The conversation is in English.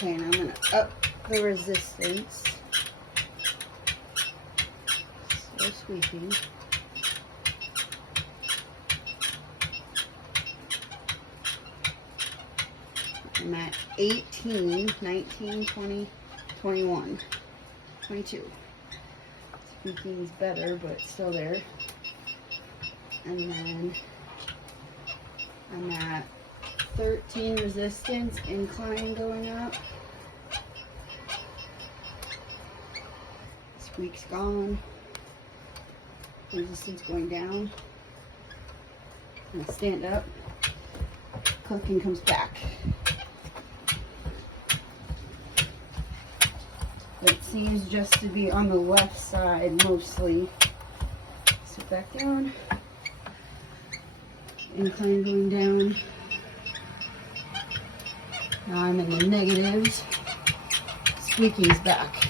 Okay, and I'm going to up the resistance. Still squeaking. I'm at 18, 19, 20, 21, 22. Squeaking's better, but still there. And then I'm at 13 resistance, incline going up. Squeak's gone. Resistance going down. I'm gonna stand up. Clicking comes back. But it seems just to be on the left side mostly. Sit back down. Incline going down. Now I'm in the negatives. Squeaking's back.